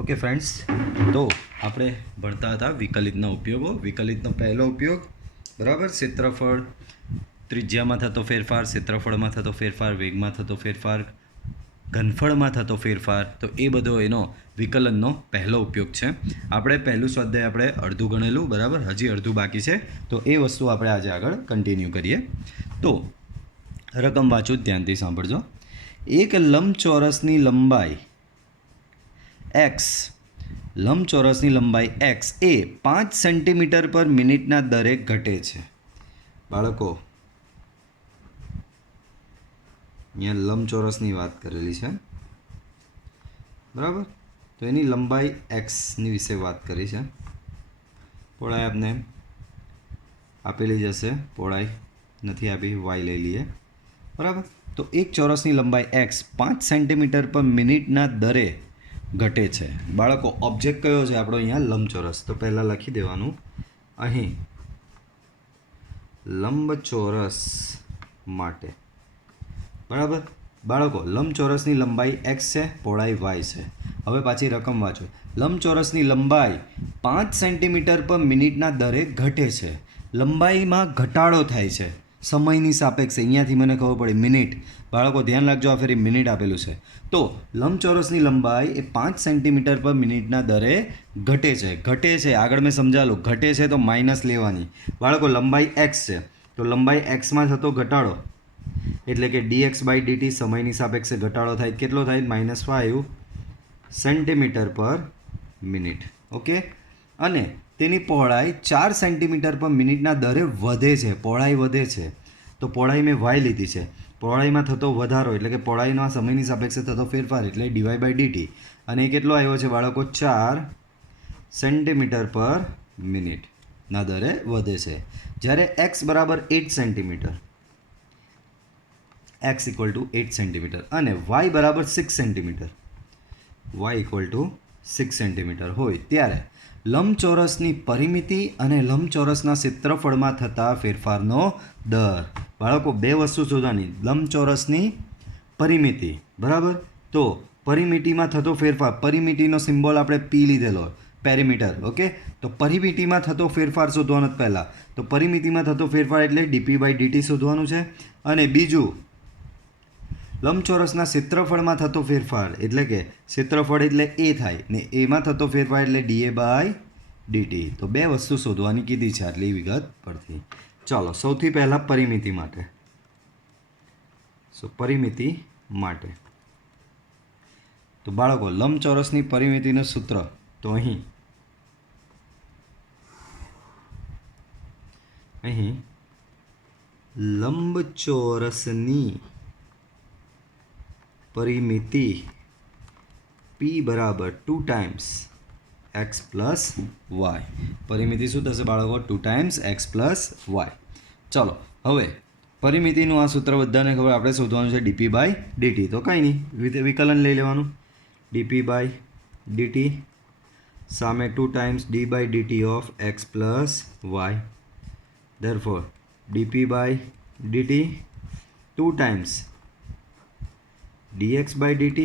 Okay friends, तो આપણે ભણતા હતા વિકલિતના ઉપયોગો. વિકલિતનો પહેલો ઉપયોગ બરાબર, ક્ષેત્રફળ, ત્રિજ્યામાં થતો ફેરફાર, ક્ષેત્રફળમાં થતો ફેરફાર, વેગમાં થતો ફેરફાર, ઘનફળમાં થતો ફેરફાર. તો એ બધો એનો વિકલનનો પહેલો ઉપયોગ છે. આપણે પહેલું સ્વાધ્યાય આપણે અડધું ગણેલું, બરાબર, હજી અડધું બાકી છે. તો એ વસ્તુ આપણે આજે આગળ કન્ટિન્યુ કરીએ. તો રકમ વાંચું, ધ્યાનથી સાંભળજો. એક લંબચોરસની લંબાઈ એક્સ, લંબચોરસની લંબાઈ એક્સ એ 5 સેન્ટીમીટર પર મિનિટના દરે ઘટે છે. બાળકો, અહીંયા લંબચોરસની વાત કરેલી છે, બરાબર. તો એની લંબાઈ એક્સની વિશે વાત કરી છે. પહોળાઈ આપને આપેલી જશે, પહોળાઈ નથી આપી, વાય લઈ લઈએ, બરાબર. તો એક ચોરસની લંબાઈ એક્સ 5 સેન્ટીમીટર પર મિનિટના દરે ઘટે છે. બાળકો, ઓબ્જેક્ટ કયો છે આપણો અહીંયા? લંબચોરસ. તો પહેલાં લખી દેવાનું અહીં લંબચોરસ માટે, બરાબર. બાળકો, લંબચોરસની લંબાઈ એક્સ છે, પહોળાઈ વાય છે. હવે પાછી રકમ વાંચો. લંબચોરસની લંબાઈ 5 સેન્ટીમીટર પર મિનિટના દરે ઘટે છે. લંબાઈમાં ઘટાડો થાય છે સમયની સાપેક્ષે. અહીંયાથી મને ખબર પડી મિનિટ. બાળકો ધ્યાન રાખજો, આ ફેરી મિનિટ આપેલું છે. તો લંબચોરસની લંબાઈ એ 5 સેન્ટીમીટર પર મિનિટના દરે ઘટે છે. ઘટે છે આગળ મેં સમજાવેલું, ઘટે છે તો માઇનસ લેવાની. બાળકો, લંબાઈ એક્સ છે, તો લંબાઈ એક્સમાં થતો ઘટાડો એટલે કે dx બાય dt સમયની સાપેક્ષે ઘટાડો થાય. કેટલો થાય? -5 સેન્ટીમીટર પર મિનિટ. ઓકે. અને તેની પહોળાઈ 4 સેન્ટીમીટર પર મિનિટના દરે વધે છે. પહોળાઈ વધે છે તો પહોળાઈ મેં વાય લીધી છે. પહોળાઈમાં થતો વધારો એટલે કે પહોળાઈનો આ સમયની સાપેક્ષે થતો ફેરફાર એટલે dy બાય dt. અને એ કેટલો આવ્યો છે બાળકો? 4 સેન્ટીમીટર પર મિનિટના દરે વધે છે. જ્યારે x બરાબર 8 centimetre, x equal to 8 centimetre અને y બરાબર 6 centimetre, y equal to 6 centimetre હોય ત્યારે લંબચોરસની પરિમિતિ અને લંબચોરસના ક્ષેત્રફળમાં થતા ફેરફારનો દર. બાળકો, બે વસ્તુ શોધવાની. લંબચોરસની પરિમિતિ, બરાબર. તો પરિમિતિમાં થતો ફેરફાર, પરિમિતિનો સિમ્બોલ આપણે પી લીધેલો, પેરીમીટર. ઓકે. તો પરિમિતિમાં થતો ફેરફાર શોધવાનો પહેલાં. તો પરિમિતિમાં થતો ફેરફાર એટલે ડીપી બાય ડીટી શોધવાનું છે. અને બીજું, લંબચોરસના ક્ષેત્રફળમાં થતો ફેરફાર એટલે કે ક્ષેત્રફળ એટલે એ થાય ને એમાં થતો ફેરફાર એટલે ડીએ બાય ડીટી. તો બે વસ્તુ શોધવાની કીધી છે આટલી વિગત પરથી. ચાલો, સૌથી પહેલાં પરિમિતિ માટે. પરિમિતિ માટે તો બાળકો, લંબચોરસની પરિમિતિનું સૂત્ર તો અહીં લંબચોરસની પરિમિતિ p બરાબર 2 ટાઈમ્સ x પ્લસ વાય. પરિમિતિ શું થશે બાળકો? 2 ટાઈમ્સ x પ્લસ વાય. ચલો, હવે પરિમિતિનું આ સૂત્ર બધાને ખબર, આપણે શોધવાનું છે ડીપી બાય ડીટી. તો કંઈ નહીં, વિકલન લઈ લેવાનું. ડીપી બાય ડીટી સામે 2 times D by DT of X plus Y. Therefore DP by DT 2 times dx by dt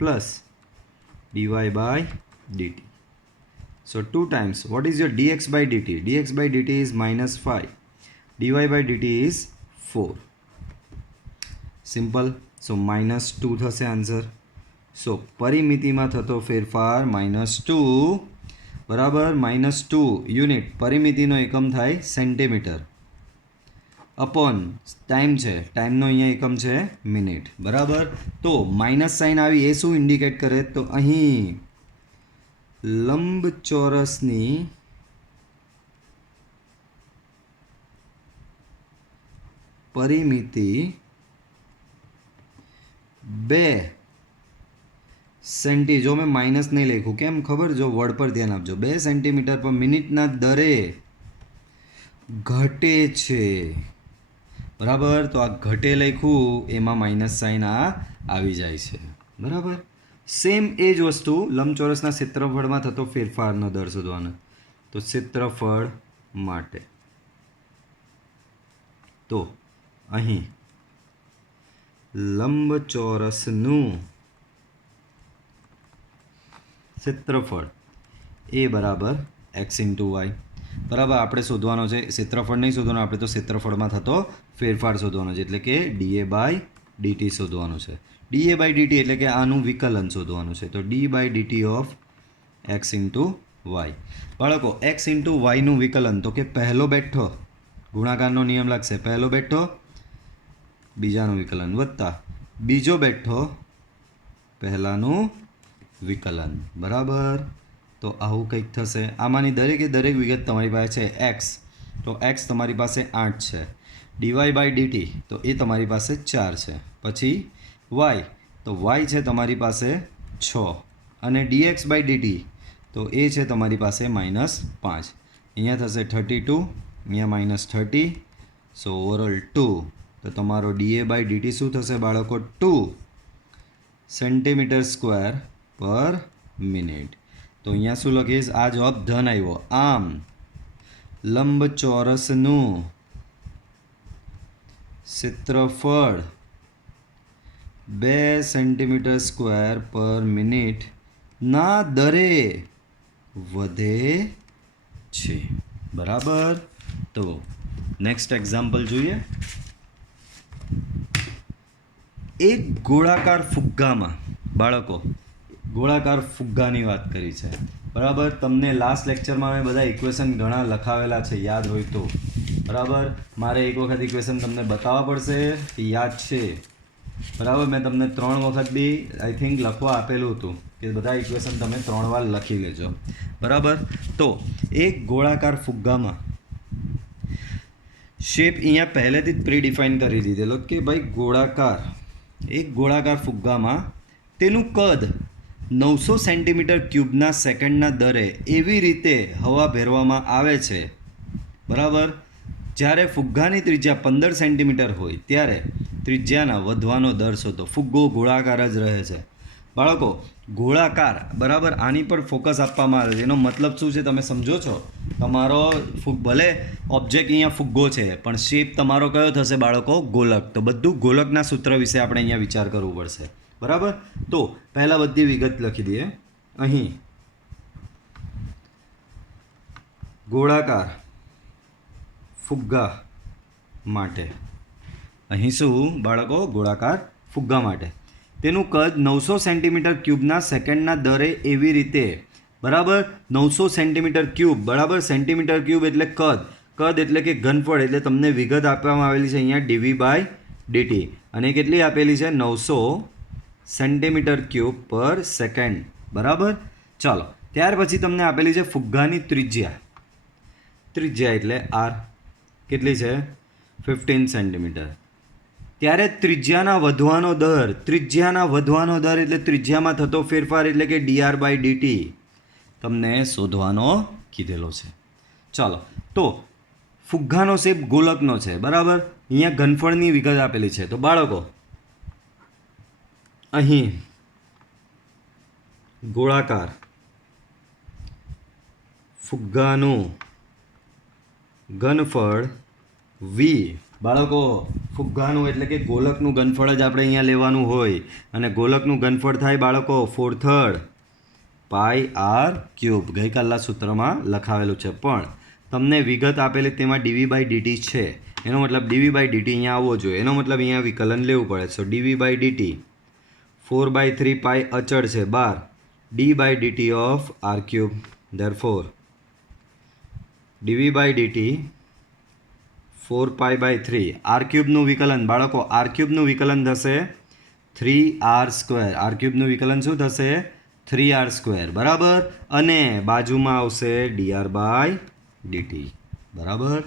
plus dy by dt. So 2 times, what is your dx by dt? dx by dt is -5, dy by dt is 4. Simple. So -2 થશે answer. સો પરિમિતિમાં થતો ફેરફાર -2, બરાબર. -2 unit, પરિમિતિનો એકમ થાય centimetre, upon time છે, ટાઈમનો અહીંયા એકમ છે મિનિટ, બરાબર. તો માઇનસ સાઇન આવી, એ શું ઇન્ડિકેટ કરે? તો અહીં લંબચોરસની પરિમિતિ 2 સેન્ટી, જો મેં માઇનસ નહીં લખ્યું, કેમ ખબર? જો વર્ડ પર ધ્યાન આપજો. 2 સેન્ટીમીટર પર મિનિટના દરે ઘટે છે, બરાબર. તો આ ઘટે લખ્યું, એમાં માઇનસ સાઇન આ આવી જાય છે, બરાબર. સેમ એ જ વસ્તુ લંબચોરસના ક્ષેત્રફળમાં થતો ફેરફારનો દર શોધવાનો. તો ક્ષેત્રફળ માટે તો અહીં લંબચોરસનું ક્ષેત્રફળ એ બરાબર એક્સ ઇન્ટુ વાય. બરાબર, આપણે શોધવાનો છે ક્ષેત્રફળ નહીં શોધવાનું, આપણે તો ક્ષેત્રફળમાં થતો ફેરફાર શોધવાનો છે, એટલે કે ડીએ બાય ડીટી શોધવાનું છે. ડીએ બાય ડીટી એટલે કે આનું વિકલન શોધવાનું છે. તો D by DT of X into Y. બાળકો એક્સ ઇન્ટુ વાયનું વિકલન, તો કે પહેલો બેઠો ગુણાકારનો નિયમ લાગશે, પહેલો બેઠો બીજાનું વિકલન વત્તા બીજો બેઠો પહેલાનું વિકલન. બરાબર, તો આવું કંઈક થશે. આમાંની દરેકે દરેક વિગત તમારી પાસે છે. એક્સ, તો એક્સ તમારી પાસે 8 છે. ડીવાય બાય ડીટી, તો એ તમારી પાસે 4 છે. પછી વાય, તો વાય છે તમારી પાસે 6. અને ડીએક્સ બાય ડીટી, તો એ છે તમારી પાસે -5. અહીંયા થશે 32, અહીંયા -30, સો ઓવરઓલ 2. તો તમારો ડીએ બાય ડીટી શું થશે બાળકો? 2 સેન્ટીમીટર સ્ક્વેર પર મિનિટ. તો અહીંયા શું લખીશ? આ જવાબ ધન આવ્યો. આમ લંબચોરસનું ક્ષેત્રફળ 2 સેન્ટીમીટર સ્ક્વેર પર મિનિટ ના દરે વધે છે. બરાબર, તો નેક્સ્ટ એક્ઝામ્પલ જોઈએ. એક ગોળાકાર ફુગ્ગામાં, બાળકો ગોળાકાર ફુગ્ગાની વાત કરી છે. બરાબર, તમને લાસ્ટ લેક્ચરમાં મેં બધા ઇક્વેશન ઘણા લખાવેલા છે, યાદ હોય તો. બરાબર, મારે એક વખત ઇક્વેશન તમને બતાવવા પડશે કે યાદ છે. બરાબર, મેં તમને 3 વખત બી આઈ થિંક લખવા આપેલું હતું કે બધા ઇક્વેશન તમે 3 વાર લખી લેજો. બરાબર, તો એક ગોળાકાર ફુગ્ગામાં શેપ અહીંયા પહેલેથી જ પ્રી ડિફાઇન કરી દીધેલો કે ભાઈ ગોળાકાર, એક ગોળાકાર ફુગ્ગામાં તેનું કદ 900 સેન્ટીમીટર ક્યુબના સેકન્ડના દરે એવી રીતે હવા ભેરવામાં આવે છે. બરાબર, જ્યારે ફુગ્ગાની ત્રિજ્યા 15 સેન્ટીમીટર હોય ત્યારે ત્રિજ્યાના વધવાનો દર શોધો. ફુગ્ગો ગોળાકાર જ રહે છે. બાળકો ગોળાકાર, બરાબર, આની પર ફોકસ આપવામાં આવે છે. એનો મતલબ શું છે તમે સમજો છો? તમારો ભલે ઓબ્જેક્ટ અહીંયા ફુગ્ગો છે, પણ શેપ તમારો કયો થશે બાળકો? ગોલક. તો બધું ગોલકના સૂત્ર વિશે આપણે અહીંયા વિચાર કરવું પડશે. બરાબર, તો પહેલાં બધી વિગત લખી દઈએ. અહીં ગોળાકાર ફુગ્ગા માટે, અહીં શું બાળકો? ગોળાકાર ફુગ્ગા માટે તેનું કદ 900 સેન્ટીમીટર ક્યુબના સેકન્ડના દરે એવી રીતે. બરાબર, 900 સેન્ટીમીટર ક્યુબ, બરાબર, સેન્ટીમીટર ક્યુબ એટલે કદ, કદ એટલે કે ઘનફળ, એટલે તમને વિગત આપવામાં આવેલી છે અહીંયા ડીવી બાય ડીટી, અને કેટલી આપેલી છે? 900 સેન્ટીમીટર ક્યુબ પર સેકન્ડ. બરાબર, ચાલો ત્યાર પછી તમને આપેલી છે ફુગ્ગાની ત્રિજ્યા. ત્રિજ્યા એટલે આર કેટલી છે? 15 સેન્ટીમીટર. ત્યારે ત્રિજ્યાના વધવાનો દર, ત્રિજ્યાના વધવાનો દર એટલે ત્રિજ્યામાં થતો ફેરફાર, એટલે કે ડીઆર બાય ડીટી તમને શોધવાનો કીધેલો છે. ચાલો, તો ફુગ્ગાનો શેપ ગોલકનો છે. બરાબર, અહીંયા ઘનફળની વિગત આપેલી છે. તો બાળકો અહીં ગોળાકાર ફુગ્ગાનું ઘનફળ વી, બાળકો ફુગ્ગાનું એટલે કે ગોલકનું ઘનફળ જ આપણે અહીંયા લેવાનું હોય, અને ગોલકનું ઘનફળ થાય બાળકો 4/3 પાઈ આર ક્યુબ. ગઈકાલના સૂત્રમાં લખાવેલું છે, પણ તમને વિગત આપેલી તેમાં ડીવી બાય ડીટી છે. એનો મતલબ ડીવી બાય ડીટી અહીંયા આવવો જોઈએ. એનો મતલબ અહીંયા વિકલન લેવું પડે. સો ડીવી બાય ડીટી 4/3 પાઈ અચળ છે 12, d by DT of r cube. Therefore dv by dt 4π/3 r ક્યુબનું વિકલન, બાળકો આર ક્યુબનું વિકલન થશે 3r². આર ક્યુબનું વિકલન શું થશે? 3r². બરાબર, અને બાજુમાં આવશે ડીઆર બાય ડીટી. બરાબર,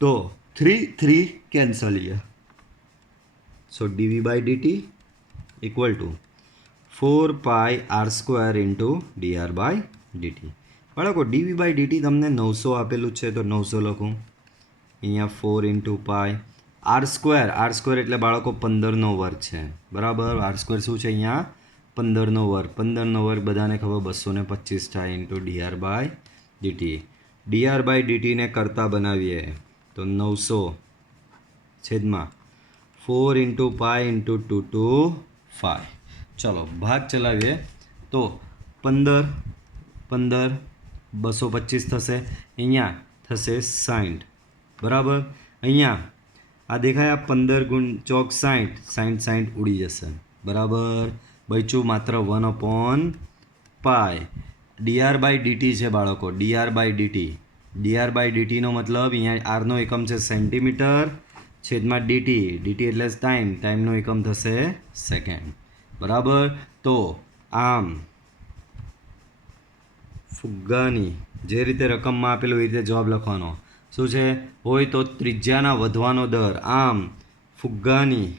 તો 3 cancel here. So dv by dt equal to 4πr² into dr by dt. બાળકો dv by dt તમને 900 આપેલું છે, તો 900 લખું. અહીંયા 4 ઇન્ટુ પાઈ r² એટલે બાળકો 15નો વર્ગ છે. બરાબર, r² શું છે અહીંયા? 15નો વર્ગ. 15નો વર્ગ બધાને ખબર 225 થાય into dr by dt. dr by ડીટીને કરતા બનાવીએ તો 900 છેદમાં 4 ઇન્ટુ પાઈ ઇન્ટુ 2 to 5. ચલો ભાગ ચલાવીએ તો 15 15 225 થશે, અહીંયા થશે 60, બરાબર. અહીંયા આ દેખાય, આ 15 ગુણ ચોક 60, 60 60 ઉડી જશે, બરાબર. બચ્યું માત્ર 1/π dr બાય dt છે બાળકો, dr બાય ડીટીનો મતલબ અહીંયા આરનો એકમ છે સેન્ટીમીટર, છેદમાં dt એટલે ટાઈમનો એકમ થશે સેકન્ડ, બરાબર. તો આમ ફુગ્ગાની જે રીતે રકમમાં આપેલું એ રીતે જવાબ લખવાનો. શું છે? હોય તો ત્રિજ્યાના વધવાનો દર, આમ ફુગ્ગાની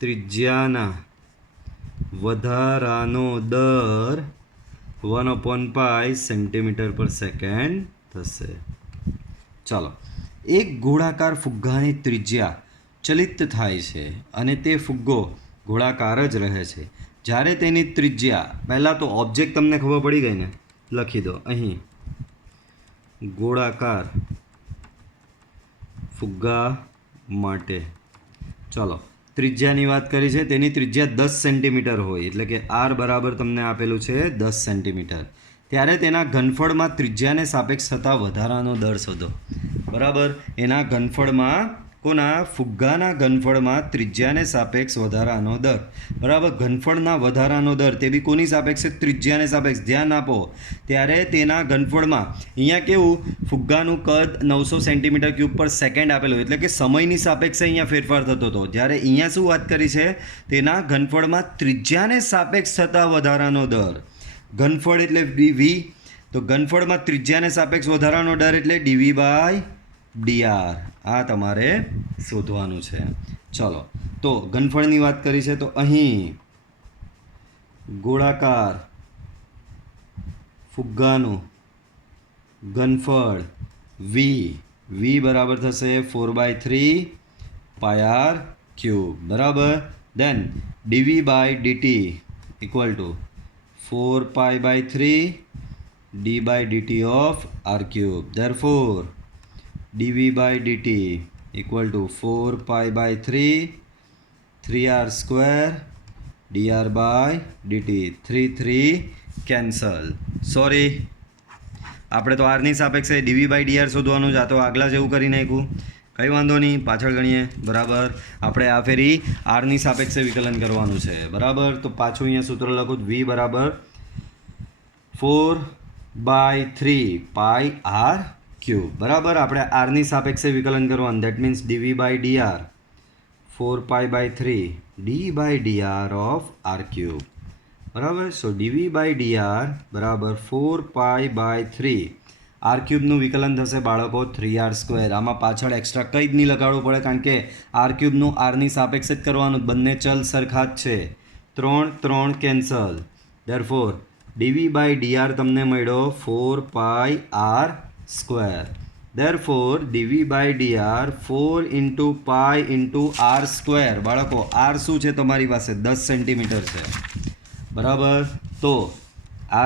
ત્રિજ્યાના વધારાનો દર 1/π સેન્ટીમીટર પર સેકન્ડ થશે. ચાલો, એક ગોળાકાર ફુગ્ગાની ત્રિજ્યા ચલિત થાય છે અને તે ફુગ્ગો ગોળાકાર જ રહે છે. જ્યારે તેની ત્રિજ્યા, પહેલાં તો ઓબ્જેક્ટ તમને ખબર પડી ગઈ ને, લખી દો અહીં ગોળાકાર ફુગ્ગા માટે. ચાલો, ત્રિજ્યાની વાત કરી છે, તેની ત્રિજ્યા 10 સેન્ટીમીટર હોય, એટલે કે આર બરાબર તમને આપેલું છે 10 સેન્ટીમીટર. ત્યારે તેના ઘનફળમાં ત્રિજ્યાને સાપેક્ષ થતા વધારાનો દર શોધો, બરાબર. એના ઘનફળમાં, કોના? ફુગ્ગાના ઘનફળમાં ત્રિજ્યાને સાપેક્ષ વધારાનો દર, બરાબર. ઘનફળના વધારાનો દર, તે બી કોની સાપેક્ષ? ત્રિજ્યાને સાપેક્ષ. ધ્યાન આપો, ત્યારે તેના ઘનફળમાં, અહીંયા કેવું, ફુગ્ગાનું કદ 900 સેન્ટીમીટર ક્યુબ પર સેકન્ડ આપેલું, એટલે કે સમયની સાપેક્ષે અહીંયા ફેરફાર થતો હતો. જ્યારે અહીંયા શું વાત કરી છે? તેના ઘનફળમાં ત્રિજ્યાને સાપેક્ષ થતા વધારાનો દર. ઘનફળ એટલે વી, તો ઘનફળમાં ત્રિજ્યાને સાપેક્ષ વધારાનો દર એટલે dv/dr. આ તમારે શોધવાનું છે. ચલો, તો ઘનફળની વાત કરી છે, તો અહીં ગોળાકાર ફુગ્ગાનું ઘનફળ v બરાબર થશે 4/3πr³, બરાબર. Then dv/dt equal to 4π/3 d/dt of r³. Therefore dv/dt equal to 4π/3 3r² dr/dt. 3 cancel. Sorry, આપણે તો આરની સાપેક્ષે dv/dr શોધવાનું છે. આ તો આગલા જેવું કરી નાખ્યું, કંઈ વાંધો નહીં, પાછળ ગણીએ, બરાબર. આપણે આ ફેરી આરની સાપેક્ષે વિકલન કરવાનું છે, બરાબર. તો પાછું અહીંયા સૂત્ર લખું, v બરાબર 4/3πr³, બરાબર. આપણે આરની સાપેક્ષે વિકલન કરવાનું, that means dv/dr 4π/3 d/dr of r³, બરાબર. સો dv/dr બરાબર 4π/3 r³ વિકલન થશે બાળકો 3r². આમાં પાછળ એક્સ્ટ્રા કંઈ જ નહીં લગાડવું પડે, કારણ કે r³ આરની સાપેક્ષે જ કરવાનું, બંને ચલ સરખા જ છે. 3 કેન્સલ. ધેરફોર dv/dr તમને મળ્યો 4πr². Therefore dv/dr 4 × π × r². બાળકો, r શું છે તમારી પાસે? 10 સેન્ટીમીટર છે, બરાબર. તો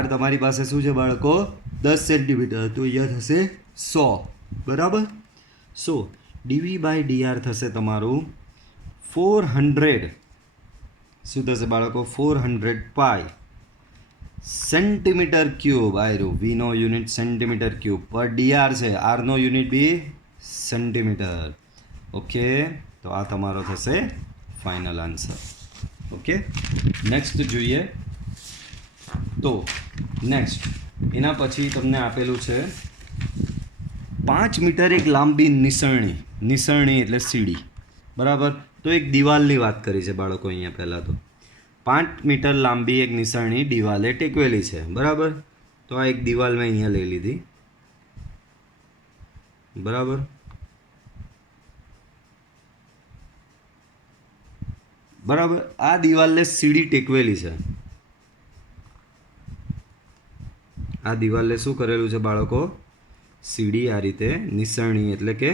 r તમારી પાસે શું છે બાળકો? 10 સેન્ટીમીટર. તો અહીંયા થશે 100, બરાબર. સો dv/dr થશે તમારું 400, શું થશે બાળકો? 400π સેન્ટીમીટર ક્યુબ. આયરું વીનો યુનિટ સેન્ટીમીટર ક્યુબ પર dr છે, આરનો યુનિટ બી સેન્ટીમીટર. ઓકે, તો આ તમારો થશે ફાઇનલ આન્સર. ઓકે, નેક્સ્ટ જોઈએ. તો નેક્સ્ટ એના પછી તમને આપેલું છે 5 મીટર એક લાંબી નિસરણી એટલે સીડી, બરાબર. તો એક દિવાલની વાત કરી છે બાળકો અહીંયા. પહેલાં તો 5 મીટર લાંબી એક નિસરણી દિવાલે ટેકવેલી છે, બરાબર. તો આ એક દિવાલ મેં અહીંયા લઈ લીધી, બરાબર. બરાબર, આ દિવાલને સીડી ટેકવેલી છે. આ દિવાલને શું કરેલું છે બાળકો? સીડી, આ રીતે નિસરણી એટલે કે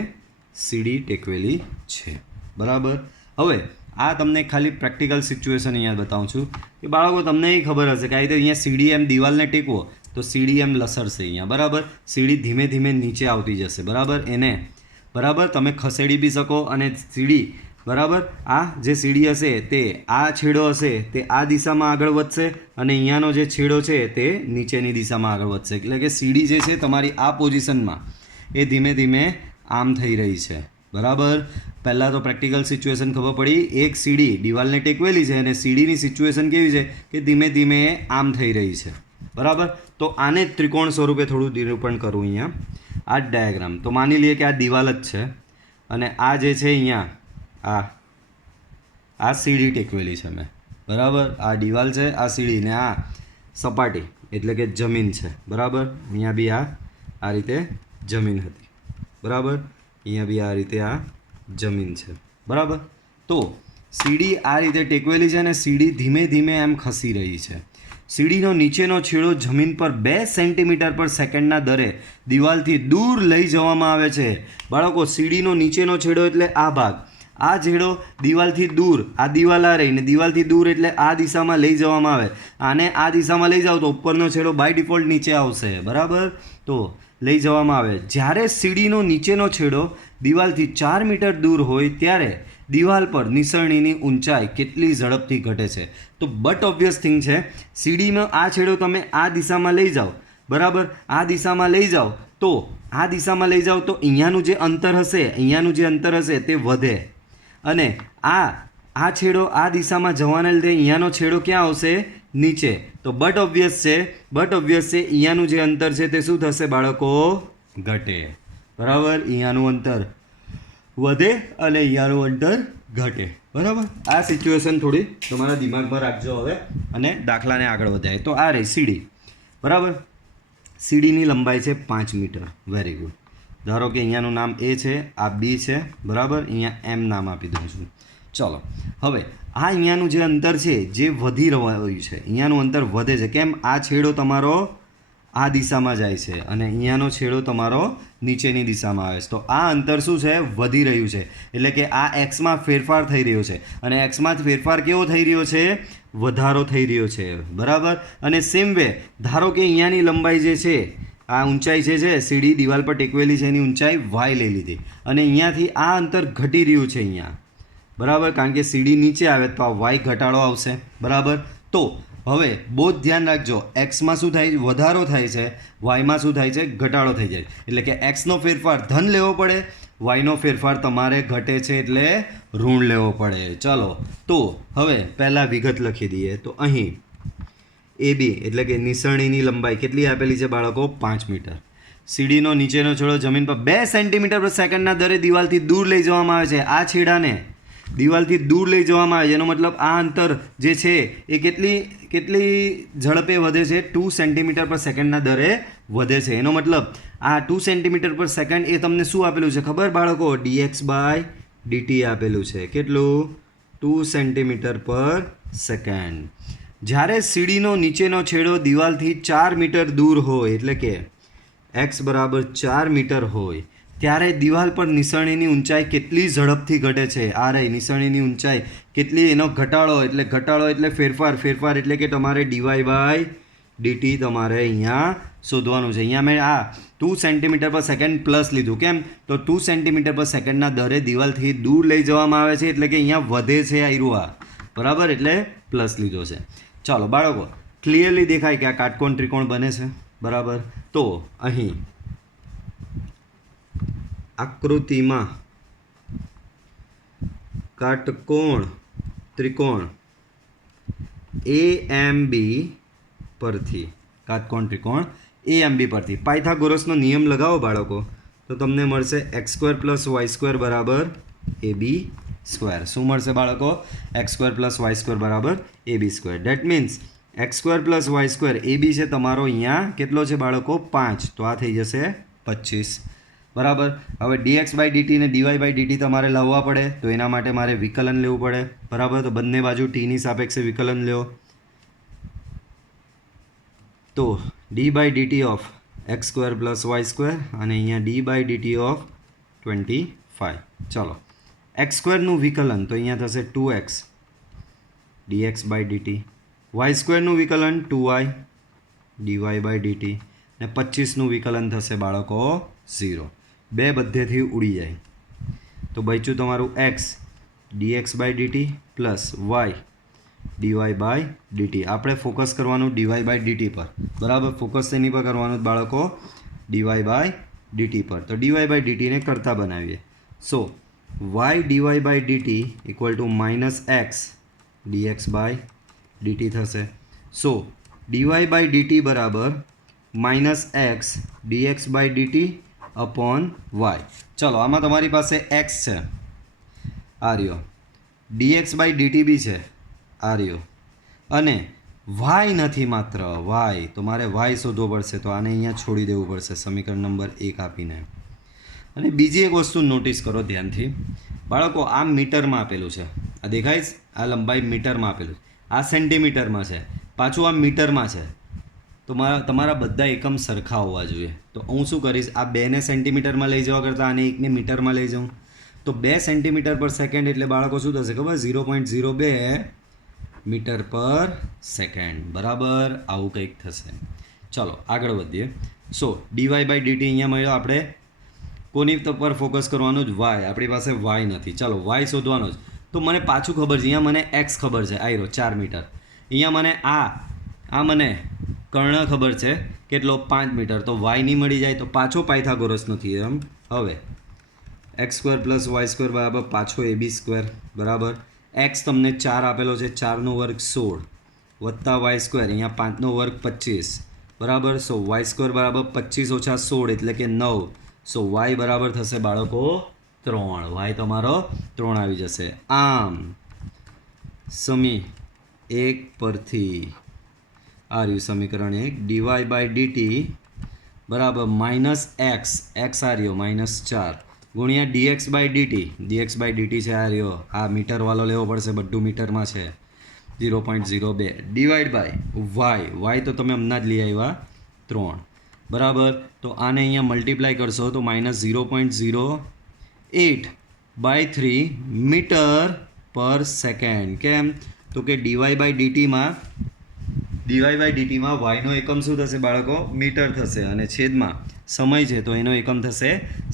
સીડી ટેકવેલી છે, બરાબર. હવે આ તમને ખાલી પ્રેક્ટિકલ સિચ્યુએશન અહીંયા બતાવું છું કે બાળકો તમને એ ખબર હશે કે આ રીતે અહીંયા સીડી એમ દિવાલને ટેકવો તો સીડી એમ લસરશે અહીંયા, બરાબર. સીડી ધીમે ધીમે નીચે આવતી જશે, બરાબર. એને બરાબર તમે ખસેડી બી શકો અને સીડી બરાબર. આ જે સીડી હશે તે આ છેડો હશે તે આ દિશામાં આગળ વધશે અને અહીંયાનો જે છેડો છે તે નીચેની દિશામાં આગળ વધશે. એટલે કે સીડી જે છે તમારી આ પોઝિશનમાં એ ધીમે ધીમે આમ થઈ રહી છે. બરાબર. પહેલાં તો પ્રેક્ટિકલ સિચ્યુએશન ખબર પડી. એક સીડી દિવાલને ટેકવેલી છે અને સીડીની સિચ્યુએશન કેવી છે કે ધીમે ધીમે આમ થઈ રહી છે. બરાબર. તો આને ત્રિકોણ સ્વરૂપે થોડું નિરૂપણ કરું અહીંયા. આ જ ડાયાગ્રામ. તો માની લઈએ કે આ દિવાલ જ છે અને આ જે છે અહીંયા આ સીડી ટેકવેલી છે મેં. બરાબર. આ દિવાલ છે, આ સીડી ને આ સપાટી એટલે કે જમીન છે. બરાબર. અહીંયા બી આ રીતે જમીન હતી. બરાબર. અહીંયા બી આ રીતે આ જમીન છે. બરાબર. તો સીડી આ રીતે ટેકવેલી છે અને સીડી ધીમે ધીમે એમ ખસી રહી છે. સીડીનો નીચેનો છેડો જમીન પર 2 સેન્ટીમીટર પર સેકન્ડના દરે દિવાલથી દૂર લઈ જવામાં આવે છે. બાળકો, સીડીનો નીચેનો છેડો એટલે આ ભાગ. આ છેડો દિવાલથી દૂર, આ દિવાલ આ રહીને દિવાલથી દૂર એટલે આ દિશામાં લઈ જવામાં આવે. આને આ દિશામાં લઈ જાઓ તો ઉપરનો છેડો બાય ડિફોલ્ટ નીચે આવશે. બરાબર. તો લઈ જવામાં આવે. જ્યારે સીડીનો નીચેનો છેડો દિવાલથી 4 મીટર દૂર હોય ત્યારે દિવાલ પર નિસરણીની ઊંચાઈ કેટલી ઝડપથી ઘટે છે? તો બટ ઓબ્વિયસ થિંગ છે, સીડીનો આ છેડો તમે આ દિશામાં લઈ જાઓ. બરાબર. આ દિશામાં લઈ જાઓ તો આ દિશામાં લઈ જાઓ તો અહીંયાનું જે અંતર હશે તે વધે અને આ છેડો આ દિશામાં જવાને લીધે અહીંયાનો છેડો ક્યાં આવશે? નીચે. તો બટ ઓબ્વિયસ છે અહીંયાનું જે અંતર છે તે શું થશે બાળકો? ઘટે. બરાબર. અહીંયાનું અંતર વધે અને અહીંયાનું અંતર ઘટે. બરાબર. આ સિચ્યુએશન થોડી તમારા દિમાગમાં રાખજો હવે અને દાખલાને આગળ વધારે. તો આ રહી સીડી. બરાબર. સીડીની લંબાઈ છે 5 મીટર. Very good. ધારો કે અહીંયાનું નામ એ છે, આ બી છે. બરાબર. અહીંયા એમ નામ આપી દઉં છું. ચલો હવે આ અહીંયાનું જે અંતર છે જે વધી રહ્યું છે, અહીંયાનું અંતર વધે છે. કેમ? આ છેડો તમારો આ દિશામાં જાય છે અને અહીંયાનો છેડો તમારો નીચેની દિશામાં આવે છે. તો આ અંતર શું છે? વધી રહ્યું છે. એટલે કે આ એક્સમાં ફેરફાર થઈ રહ્યો છે અને એક્સમાં ફેરફાર કેવો થઈ રહ્યો છે? વધારો થઈ રહ્યો છે. બરાબર. અને સેમ વે ધારો કે અહીંયાની લંબાઈ જે છે, આ ઊંચાઈ જે છે સીડી દિવાલ પર ટેકવેલી છે એની ઊંચાઈ વાય લઈ લીધી અને અહીંયાથી આ અંતર ઘટી રહ્યું છે અહીંયા. બરાબર. કારણ કે સીડી નીચે આવે તો આ વાય ઘટાડો આવશે. બરાબર. તો હવે બહુ જ ધ્યાન રાખજો. એક્સમાં શું થાય? વધારો થાય છે. વાયમાં શું થાય છે? ઘટાડો થઈ જાય. એટલે કે એક્સનો ફેરફાર ધન લેવો પડે, વાયનો ફેરફાર તમારે ઘટે છે એટલે ઋણ લેવો પડે. ચલો તો હવે પહેલાં વિગત લખી દઈએ. તો અહીં એ બી એટલે કે નિસરણીની લંબાઈ કેટલી આપેલી છે બાળકો? 5 મીટર. સીડીનો નીચેનો છેડો જમીન પર 2 સેન્ટીમીટર પર સેકન્ડના દરે દિવાલથી દૂર લઈ જવામાં આવે છે. આ છેડાને દિવાલથી દૂર લઈ જવામાં આવે છે. એનો મતલબ આ અંતર જે છે એ કેટલી ઝડપે વધે છે? 2 સેન્ટીમીટર પર સેકન્ડના દરે વધે છે. એનો મતલબ આ 2 સેન્ટીમીટર પર સેકન્ડ એ તમને શું આપેલું છે ખબર બાળકો? dx/dt આપેલું છે. કેટલું? 2 સેન્ટીમીટર પર સેકન્ડ. જ્યારે સીડીનો નીચેનો છેડો દિવાલથી 4 મીટર દૂર હોય એટલે કે x બરાબર 4 મીટર હોય ત્યારે દિવાલ પર નિસરણીની ઊંચાઈ કેટલી ઝડપથી ઘટે છે? આ રહી નિસરણીની ઊંચાઈ કેટલી. એનો ઘટાડો એટલે ફેરફાર એટલે કે તમારે dy/dt તમારે અહીંયા શોધવાનું છે. અહીંયા મેં આ 2 સેન્ટીમીટર પર સેકન્ડ પ્લસ લીધું. કેમ? તો 2 સેન્ટીમીટર પર સેકન્ડના દરે દિવાલથી દૂર લઈ જવામાં આવે છે એટલે કે અહીંયા વધે છે આયરું આ. બરાબર. એટલે પ્લસ લીધો છે. ચાલો બાળકો, ક્લિયરલી દેખાય કે આ કાટકોણ ત્રિકોણ બને છે. બરાબર. તો અહીં આકૃતિમાં કાટકોણ ત્રિકોણ AMB પરથી પાયથાગોરસનો નિયમ લગાવો બાળકો તો તમને મળશે x² + y² બરાબર AB². શું મળશે બાળકો? x² + y² બરાબર AB². Date means x² + y² AB છે તમારો અહીંયા કેટલો છે બાળકો? 5. તો આ થઈ જશે 25. બરાબર. હવે dx/dt ને dy/dt તમારે લાવવા પડે તો એના માટે મારે વિકલન લેવું પડે. બરાબર. તો બંને બાજુ t ની સાપેક્ષે વિકલન લો તો d/dt ઓફ x² + y² અને અહીંયા d/dt ઓફ 25. ચલો x² નું વિકલન તો અહીંયા થશે 2x dx/dt, y² નું વિકલન 2y dy/dt ને 25નું વિકલન થશે બાળકો 0. બે બધેથી ઉડી જાય તો બચ્યું તમારું x. dx by dt plus y dy by dt. આપણે ફોકસ કરવાનું dy બાય dt પર, બરાબર. ફોકસ તેની પર કરવાનું બાળકો dy બાય dt પર. તો dy બાય dt ને કરતા બનાવીએ. So y dy by dt equal to minus X dx by dt થશે. સો dy બાય dt બરાબર minus X dx by dt upon y. ચલો આમાં તમારી પાસે x છે, આ રહ્યો, dx બાય dt બી છે, આ રહ્યો, અને y નથી, માત્ર y. તો મારે y શોધવો પડશે, તો આને અહીંયા છોડી દેવું પડશે સમીકરણ નંબર 1 આપીને. અને બીજી એક વસ્તુ નોટિસ કરો ધ્યાનથી બાળકો, આ મીટરમાં આપેલું છે, આ દેખાય, આ લંબાઈ મીટરમાં આપેલું છે, આ સેન્ટીમીટરમાં છે, પાછું આ મીટરમાં છે. તો તમારા બધા એકમ સરખા હોવા જોઈએ. તો હું શું કરીશ, આ 2ને સેન્ટીમીટરમાં લઈ જવા કરતાં આને 1ને મીટરમાં લઈ જાઉં. તો 2 સેન્ટીમીટર પર સેકન્ડ એટલે બાળકો શું થશે ખબર, 0.02 મીટર પર સેકન્ડ, બરાબર. આવું કંઈક થશે. ચલો આગળ વધીએ. સો dy બાય dt અહીંયા મળ્યો. આપણે કોની પર ફોકસ કરવાનું જ, y. આપણી પાસે y નથી, ચાલો y શોધવાનો જ. તો મને પાછું ખબર છે, અહીંયા મને x ખબર છે, આયરો 4 મીટર. અહીંયા મને આ મને કર્ણ ખબર છે કેટલો, 5 મીટર. તો y નહીં મળી જાય તો પાછો પાયથાગોરસનો થિયરમ. હવે x² પ્લસ y² બરાબર પાછો ab², બરાબર. x તમને 4 આપેલો છે, 4નો વર્ગ 16 વત્તા y², અહીંયા 5નો વર્ગ 25, બરાબર. સો y² બરાબર 25 ઓછા 16 એટલે કે 9. સો y બરાબર થશે બાળકો 3. y તમારો 3 આવી જશે. આમ સમી 1 પરથી આ રહ્યું સમીકરણ 1, dy બાય dt બરાબર માઇનસ એક્સ આ રહ્યો -4 ગુણ્યા dx બાય dt છે, આ રહ્યો, આ મીટરવાળો લેવો પડશે, બધું મીટરમાં છે, 0.02 ડિવાઈડ બાય y તો તમે હમણાં જ લઈ આવ્યા 3, બરાબર. તો આને અહીંયા મલ્ટીપ્લાય કરશો તો -0.08 બાય 3 મીટર પર સેકન્ડ. કેમ? તો કે dy બાય ડીટીમાં yનો એકમ શું થશે બાળકો, મીટર થશે, અને છેદમાં સમય છે તો એનો એકમ થશે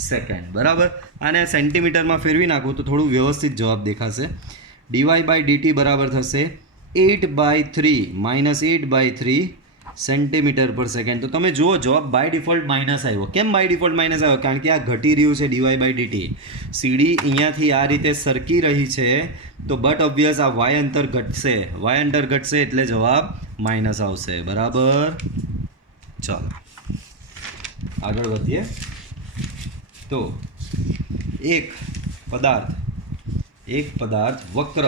સેકન્ડ, બરાબર. આને સેન્ટીમીટરમાં ફેરવી નાખું તો થોડું વ્યવસ્થિત જવાબ દેખાશે. dy બાય dt બરાબર થશે 8/3 સેન્ટીમીટર પર સેકન્ડ. તો તમે જુઓ જવાબ બાય ડિફોલ્ટ માઇનસ આવ્યો. કેમ બાય ડિફોલ્ટ માઇનસ આવ્યો? કારણ કે આ ઘટી રહ્યું છે dy બાય dt. સીડી અહીંયાથી આ રીતે સરકી રહી છે, તો બટ ઓબ્વિયસ આ y અંતર ઘટશે એટલે જવાબ માઇનસ આવશે, બરાબર. ચાલો આગળ વધીએ. તો એક પદાર્થ વક્ર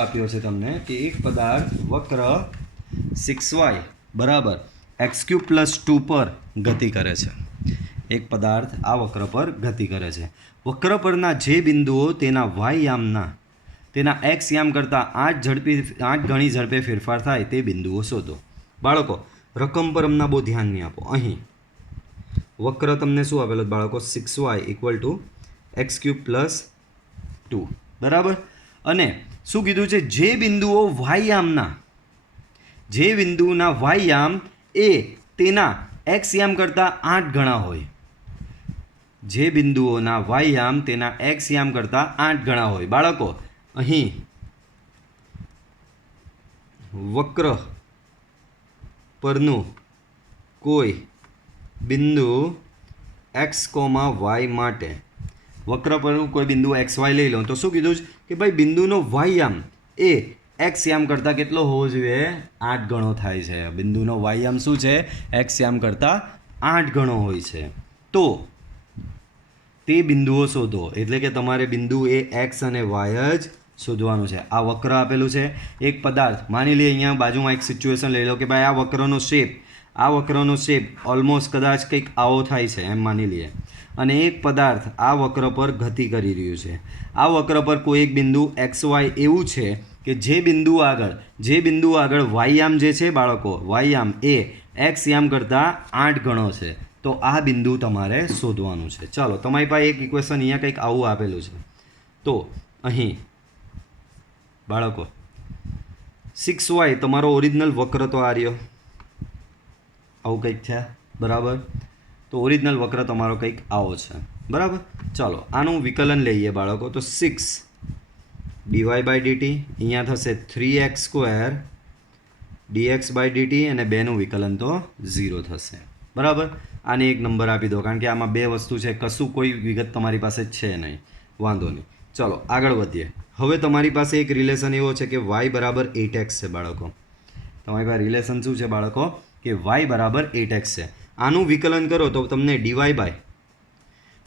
આપ્યો છે તમને કે એક પદાર્થ વક્ર 6y બરાબર x³ + 2 પર ગતિ કરે છે. એક પદાર્થ આ વક્ર પર ગતિ કરે છે. વક્ર પરના જે બિંદુઓ તેના y યામના તેના x યામ કરતાં 8 ગણી ઝડપે ફેરફાર થાય તે બિંદુઓ શોધો. બાળકો રકમ પર હમણાં બહુ ધ્યાન નહીં આપો. અહીં વક્ર તમને શું આપેલો બાળકો, 6y = x³ + 2, બરાબર. અને શું કીધું છે, જે બિંદુના y યામ એ તેના x યામ કરતાં 8 ગણા હોય. જે બિંદુઓના y યામ તેના x યામ કરતાં 8 ગણા હોય. બાળકો અહીં વક્ર પરનું કોઈ બિંદુ x, y માટે વક્ર પરનું કોઈ બિંદુ xy લઈ લો તો શું કીધું છે કે ભાઈ બિંદુનો y યામ એ x યામ કરતાં કેટલો હોવો જોઈએ, 8 ગણો થાય છે. બિંદુનો y યામ શું છે, x યામ કરતાં 8 ગણો હોય છે. તો તે બિંદુઓ શોધો. એટલે કે તમારે બિંદુ એ x અને y જ શોધવાનું છે. આ વક્ર આપેલું છે. એક પદાર્થ માની લઈએ, અહીંયા બાજુમાં એક સિચ્યુએશન લઈ લો કે ભાઈ આ વક્રનો શેપ ઓલમોસ્ટ કદાચ કંઈક આવો થાય છે એમ માની લઈએ, અને એક પદાર્થ આ વક્ર પર ગતિ કરી રહ્યું છે. આ વક્ર પર કોઈ એક બિંદુ xy એવું છે કે જે બિંદુ આગળ y યામ જે છે બાળકો, y યામ એ x યામ કરતાં 8 ગણો છે. તો આ બિંદુ તમારે શોધવાનું છે. ચાલો તમારી પાસે એક ઇક્વેશન અહીંયા કંઈક આવું આપેલું છે. તો અહીં બાળકો 6y તમારો ઓરિજિનલ વક્ર તો આ રહ્યો, આવું કંઈક થયા, બરાબર. તો ઓરિજિનલ વક્ર તમારો કંઈક આવો છે, બરાબર. ચાલો આનું વિકલન લઈએ બાળકો. તો 6 ડીવાય બાય ડીટી, અહીંયા થશે 3x² dx બાય ડીટી, અને બેનું વિકલન તો 0 થશે. બરાબર. આને એક નંબર આપી દો, કારણ કે આમાં બે વસ્તુ છે, કશું કોઈ વિગત તમારી પાસે છે નહીં. વાંધો નહીં. ચલો આગળ વધીએ. હવે તમારી પાસે એક રિલેશન એવો છે કે y બરાબર 8x છે બાળકો. તમારી પાસે રિલેશન શું છે બાળકો? કે y બરાબર 8x છે. આનું વિકલન કરો તો તમને dy બાય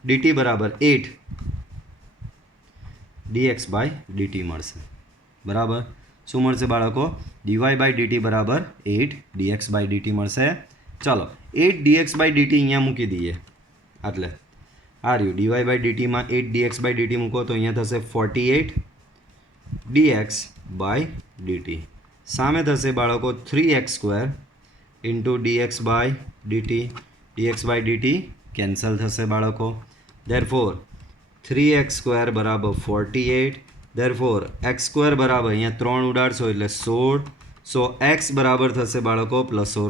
dt બરાબર 8 dx બાય dt મળશે. બરાબર. શું મળશે બાળકો? dy બાય dt બરાબર 8 dx બાય dt મળશે. ચાલો 8 dx બાય dt અહીંયા મૂકી દઈએ. એટલે આ રહ્યું dy બાય ડીટીમાં 8 dx બાય dt મૂકો તો અહીંયા થશે 48 dx બાય dt. સામે થશે બાળકો 3x² into dx by dt. dx by dt cancel થશે બાળકો. ધેરફોર 3x² બરાબર 48. ધેરફોર x² બરાબર અહીંયા 3 ઉડાડશો એટલે 16. સો x બરાબર થશે બાળકો +or-4.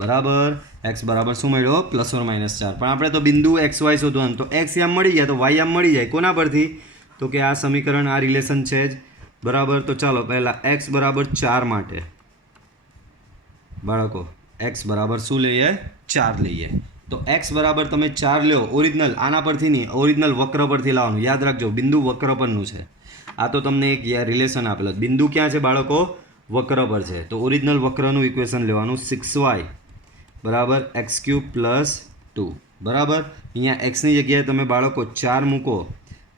બરાબર. x બરાબર શું મળ્યો? +or-4. પણ આપણે તો બિંદુ xy શોધવાનું, તો x આમ મળી જાય તો y આમ મળી જાય. કોના પરથી? તો કે આ સમીકરણ, આ રિલેશન છે જ. બરાબર. તો ચાલો પહેલાં x બરાબર 4 માટે બાળકો x બરાબર શું લઈએ? 4 લઈએ. તો x બરાબર તમે 4 લ્યો. ઓરિજિનલ આના પરથી નહીં, ઓરિજિનલ વક્ર પરથી લાવવાનું. યાદ રાખજો, બિંદુ વક્ર પરનું છે. આ તો તમને એક રિલેશન આપેલો. બિંદુ ક્યાં છે બાળકો? વક્ર પર છે. તો ઓરિજિનલ વક્રનું ઇક્વેશન લેવાનું. 6y બરાબર x³ + 2. બરાબર. અહીંયા એક્સની જગ્યાએ તમે બાળકો 4 મૂકો.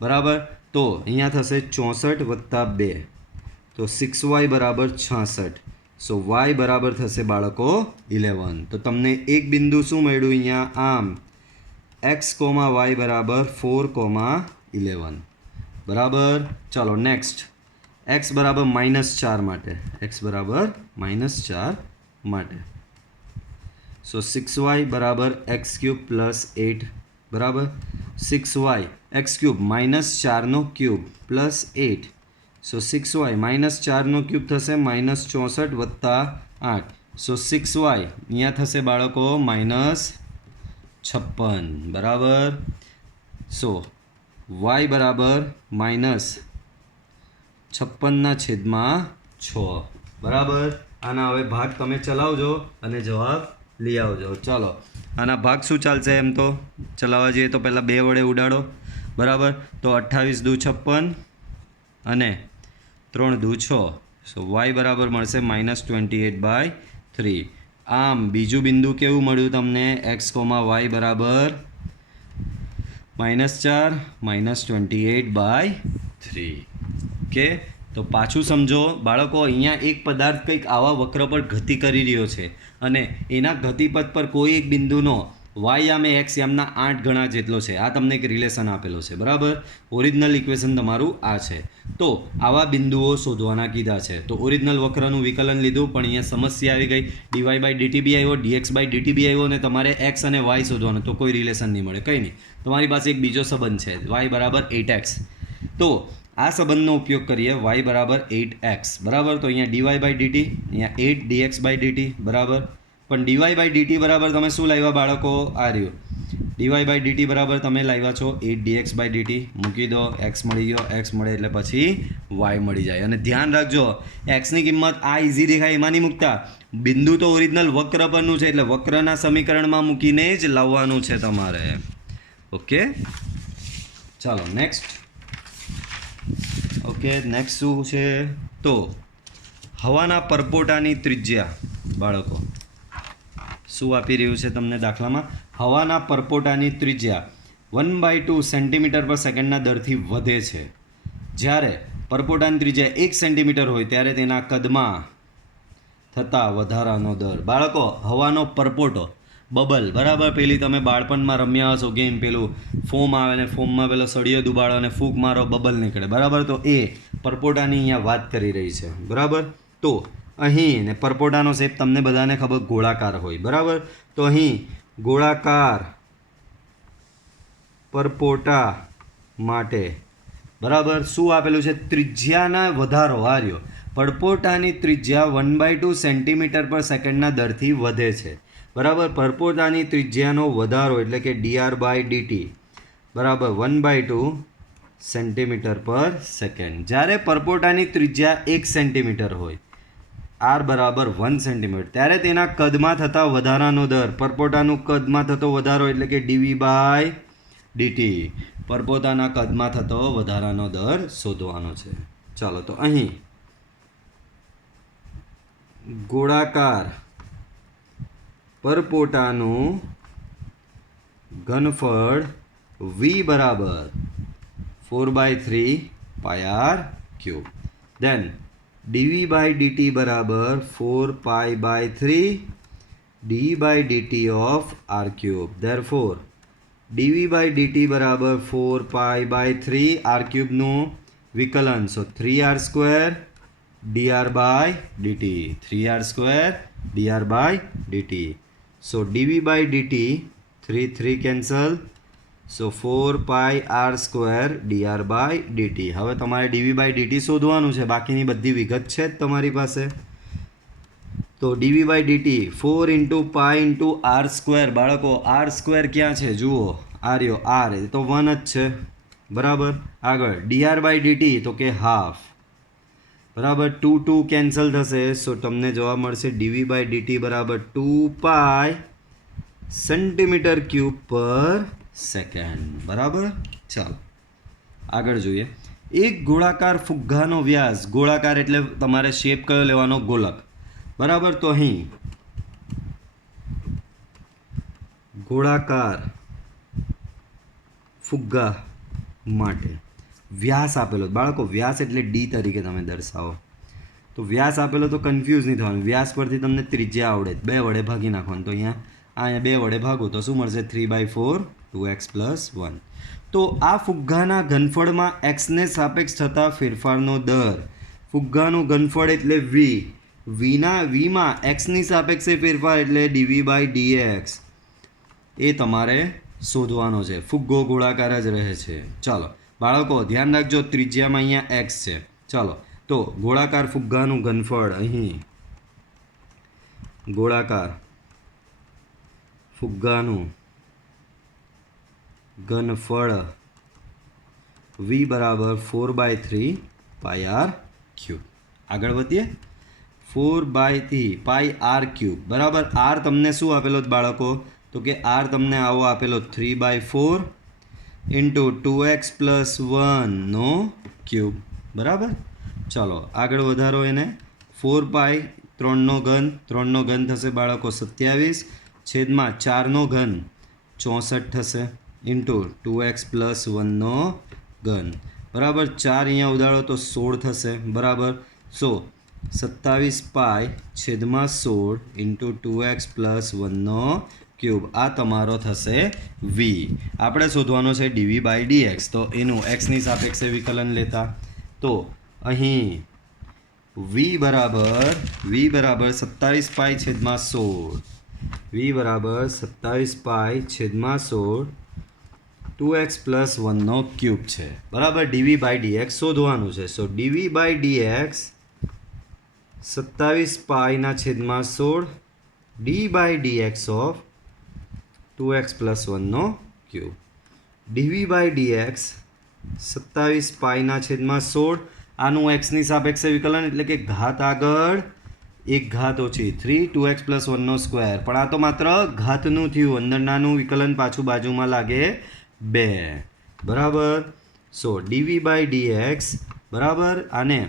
બરાબર. તો અહીંયા થશે 64 + 2. તો 6y બરાબર 66. સો y બરાબર થશે બાળકો 11. તો તમને એક બિંદુ શું મળ્યું અહીંયા? આમ x, y બરાબર 4,11. બરાબર. ચાલો નેક્સ્ટ. x બરાબર -4 માટે. x બરાબર -4 માટે. સો 6y બરાબર x³ + 8. બરાબર. 6y x³ -4³ + 8. સો 6y -4³ થશે -64 + 8. સો 6y અહીંયા થશે બાળકો -56. બરાબર. સો y બરાબર -56/6. બરાબર. આના હવે ભાગ તમે ચલાવજો અને જવાબ લઈ આવજો. ચાલો આના ભાગ શું ચાલશે? એમ તો ચલાવવા જઈએ તો પહેલાં 2 વડે ઉડાડો. બરાબર. તો 28 દુ 56 અને 3 દુ 6. સો y બરાબર મળશે -28/3. આમ બીજું બિંદુ કેવું મળ્યું તમને? x, y બરાબર -4 -28/3. ઓકે. તો પાછું સમજો બાળકો, અહીંયા એક પદાર્થ કંઈક આવા વક્ર પર ગતિ કરી રહ્યો છે અને એના ગતિપથ પર કોઈ એક બિંદુનો y આમે x આમના 8 ગણા જેટલો છે. આ તમને એક રિલેશન આપેલો છે. બરાબર. ઓરિજિનલ ઇક્વેશન તમારું આ છે. તો આવા બિંદુઓ શોધવાના કીધા છે. તો ઓરિજિનલ વક્રનું વિકલન લીધું, પણ અહીંયા સમસ્યા આવી ગઈ. dy બાય dt બી આવ્યો, dx બાય dt બી આવ્યો, અને તમારે x અને y શોધવાનું. તો કોઈ રિલેશન નહીં મળે, કંઈ નહીં. તમારી પાસે એક બીજો સંબંધ છે, y બરાબર 8x. તો આ સંબંધનો ઉપયોગ કરીએ. y બરાબર 8x. બરાબર. તો અહીંયા dy બાય dt, અહીંયા 8 dx બાય dt. બરાબર. પણ dy બાય dt બરાબર તમે શું લાવ્યા બાળકો? આ રહ્યું dy બાય dt બરાબર તમે લાવ્યા છો 8 dx બાય dt. મૂકી દો. x મળી ગયો. x મળે એટલે પછી y મળી જાય. અને ધ્યાન રાખજો, xની કિંમત આ ઇઝી દેખાય એમાં નહીં મૂકતા. બિંદુ તો ઓરિજિનલ વક્ર પરનું છે, એટલે વક્રના સમીકરણમાં મૂકીને જ લાવવાનું છે તમારે. ઓકે. ચાલો નેક્સ્ટ. ઓકે. નેક્સ્ટ શું છે? તો હવાના પરપોટાની ત્રિજ્યા બાળકો શું આપી રહ્યું છે તમને દાખલામાં? હવાના પરપોટાની ત્રિજ્યા 1/2 સેન્ટીમીટર/સેકન્ડના દરથી વધે છે. જ્યારે પરપોટાની ત્રિજ્યા 1 સેન્ટીમીટર હોય ત્યારે તેના કદમાં થતા વધારાનો દર. બાળકો હવાનો પરપોટો, બબલ, બરાબર. પેલી તમે બાળપણમાં રમ્યા હશો ગેમ, પેલું ફોમ આવે ને ફોમમાં પેલો સળિયો દુબાડો અને ફૂંક મારો, બબલ નીકળે. બરાબર. તો એ પરપોટાની અહીંયા વાત કરી રહી છે. બરાબર. તો અહીં ને પરપોટાનો શેપ તમને બધાને ખબર ગોળાકાર હોય. બરાબર. તો અહીં ગોળાકાર પરપોટા માટે બરાબર શું આપેલું છે? ત્રિજ્યાના વધારો. હાર્યો પરપોટાની ત્રિજ્યા 1/2 સેન્ટીમીટર/સેકન્ડના દરથી વધે છે. બરાબર. પરપોટાની ત્રિજ્યાનો વધારો એટલે કે dr/dt બરાબર 1/2 સેન્ટીમીટર પર સેકન્ડ. જ્યારે પરપોટાની ત્રિજ્યા 1 સેન્ટીમીટર હોય, આર બરાબર 1 સેન્ટીમીટર, ત્યારે તેના કદમાં થતા વધારાનો દર, પરપોટાનું કદમાં થતો વધારો એટલે કે ડીવી બાય ડીટી, પરપોતાના કદમાં થતો વધારાનો દર શોધવાનો છે. ચાલો, તો અહીં ગોળાકાર પરપોટાનું ઘનફળ v બરાબર 4/3 pi r cube. Then dv by dt બરાબર 4 d by dt of r cube. Therefore dv by dt બરાબર 4 r ક્યુબનું વિકલન, so 3r² dr by dt, 3r² dr by dt. So dv by dt 3 cancel, so 4 dr by dt. હવે તમારે dv by dt શોધવાનું છે, બાકીની બધી વિગત છે જ તમારી પાસે. તો dv by dt 4 × pi × r². બાળકો r² ક્યાં છે જુઓ, આ રહ્યો r, એ તો 1 જ છે બરાબર. આગળ dr બાય dt તો કે હાફ બરાબર. 2 કેન્સલ થશે, સો તમને જવાબ મળશે dv બાય dt બરાબર 2 પાઈ સેન્ટીમીટર ક્યુબ પર સેકન્ડ બરાબર. ચાલો આગળ જોઈએ. એક ગોળાકાર ફુગ્ગાનો વ્યાસ, ગોળાકાર એટલે તમારે શેપ કયો લેવાનો, ગોલક બરાબર. તો અહીં ગોળાકાર ફુગ્ગા માટે વ્યાસ આપેલો, બાળકો વ્યાસ એટલે ડી તરીકે તમે દર્શાવો. તો વ્યાસ આપેલો તો કન્ફ્યુઝ નહીં થવાનું, વ્યાસ પરથી તમને ત્રિજ્યા આવડે, 2 વડે ભાગી નાખવાનું. તો અહીંયા 2 વડે ભાગો તો શું મળશે, 3/4 2x + 1. તો આ ફુગ્ગાના ઘનફળમાં એક્સને સાપેક્ષ થતા ફેરફારનો દર, ફુગ્ગાનું ઘનફળ એટલે વીમાં એક્સની સાપેક્ષે ફેરફાર એટલે ડીવી બાય ડીએક્સ, એ તમારે શોધવાનો છે. ફુગ્ગો ગોળાકાર જ રહે છે. ચાલો બાળકો ધ્યાન રાખજો, ત્રિજ્યામાં અહીંયા એક્સ છે. ચાલો, તો ગોળાકાર ફુગ્ગાનું ઘનફળ, અહીં ગોળાકાર ફુગ્ગાનું ઘનફળ v બરાબર 4/3 પાઈ આર ક્યુબ. આગળ વધીએ. 4/3 પાઈ આર ક્યુબ બરાબર. આર તમને શું આપેલો બાળકો, તો કે આર તમને આવો આપેલો 3/4 × 2x + 1 નો ક્યુબ બરાબર. ચાલો આગળ વધારો એને. 4 પાઈ 3 નો ઘન થશે બાળકો 27, છેદમાં 4 નો ઘન 64 થશે, ઇન્ટુ 2x + 1 નો ઘન બરાબર. 4 અહીંયા ઉડાડો તો 16 થશે બરાબર. સો 27 પાઈ છેદમાં 16 × 2x + 1 નો ક્યુબ. આ તમારો થશે v. આપણે શોધવાનો છે dv બાય dx, તો એનું એક્સની સાપેક્ષે વિકલન લેતા. તો અહીં v બરાબર 27 પાઈ છેદમાં 16, v બરાબર 27 પાઈ છેદમાં 16 2x + 1 નો ક્યુબ છે બરાબર. dv બાય dx શોધવાનું છે. સો dv બાય dx 27 પાઈના છેદમાં 16 d by dx of 2x + 1 નો ક્યુબ. dv બાય dx 27 પાઈના છેદમાં 16, આનું એક્સની સાપેક્ષે વિકલન એટલે કે ઘાત આગળ 1 ઘાત ઓછી 3 2x + 1 નો સ્ક્વેર. પણ આ તો માત્ર ઘાતનું થયું, અંદરનાનું વિકલન પાછું બાજુમાં લાગે 2 બરાબર. સો dv બાય dx બરાબર, આને